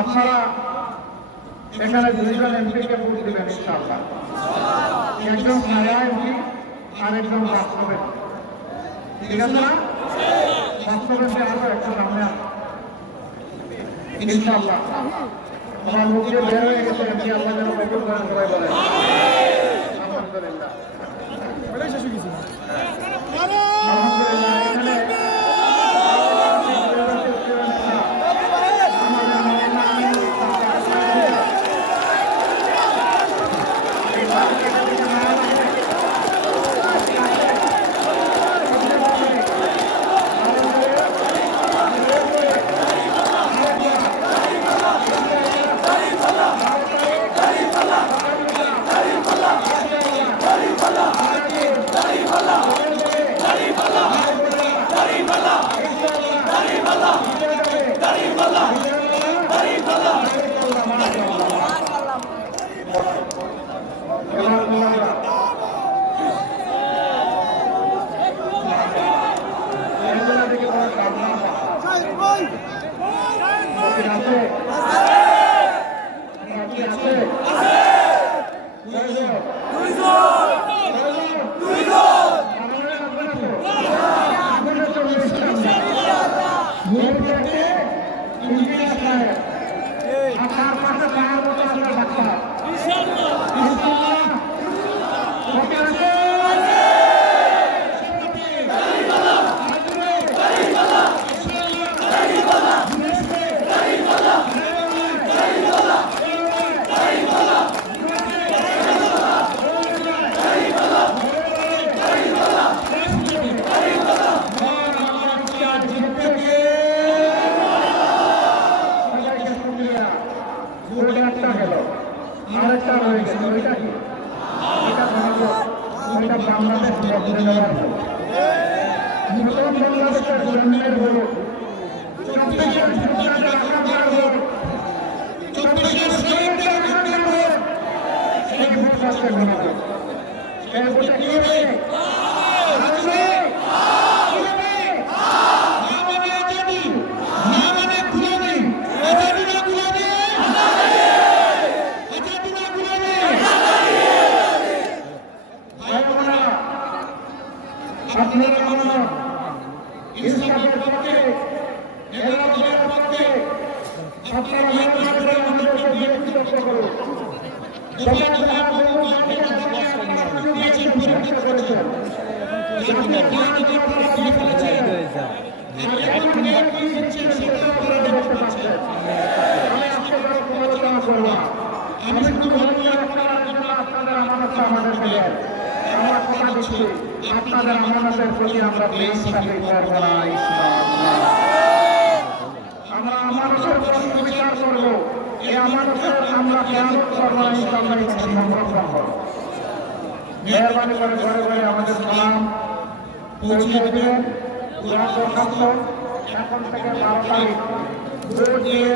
আপনারা এখানে দুইজন এমপিকে ভোট দেবেন ইনশাআল্লাহ। একজন ছায়া এমপি আর একজন বাস্তবে ঠিক আছে না? বাস্তবে একটু সামনে আসো। ইনশাআল্লাহ। আমার মুখ দিয়ে বের হয়ে গেছে এমপি আল্লাহ যেন কবুল করেন সবাই বলেন আলহামদুলিল্লাহ। আলহামদুলিল্লাহ Hasta ওইটা বাংলাদেশ বদলে দেওয়ার। নতুন বাংলাদেশের জন্মের ভোট চব্বিশের ভোটে কি হবে আসবে? কি হবে? না মানে আজাদি, না মানে গুলামি। আজাদি না গুলামি? আজাদি না গুলামি? ভাই বোনেরা, আপনারা আমার ইসলামের পক্ষে এলাকার পক্ষে আপনারা মেহনত করে আমাদেরকে ব্যক্তিগত করুন সমাজ যারা বলব জাতীয় আপনারা সুযোগ দিয়েছেন পরীক্ষা করেছেন জাতীয় জ্ঞানকে আপনারা দিয়ে এখন মেয়র কি দিচ্ছেন সেটাও আপনারা দেখতে পাচ্ছেন আমি আজকে বড় সমালোচনা করব না। আমি শুধু বলব আপনারা জন্য আপনাদের আমানতটা আমাদেরকে আমরা কথা দিচ্ছি আপনাদের আমানতের প্রতি আমরা বেইনসাফি করব না আমরা আমানতের প্রশ্ন বিচার করব। এই আমানতের আমরা খেয়ালত করব না ইনশাআল্লাহ আমাদের দোয়া দরখাস্ত এখন থেকে বারো তারিখ। ভোট দিয়ে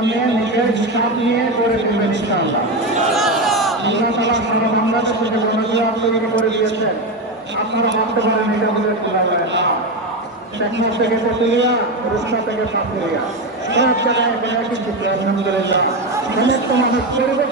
নিয়ে নিজের হিসাব করে করে দিয়েছেন। আপনারা ভাবতে পারেন এটা হলে তোলা যায় না টেকনাফ থেকে তেতুলিয়া রুস্তা থেকে সাপুরিয়া সব জায়গায় বেড়া কিন্তু আলহামদুলিল্লাহ সমস্ত মানুষ পরিবর্তন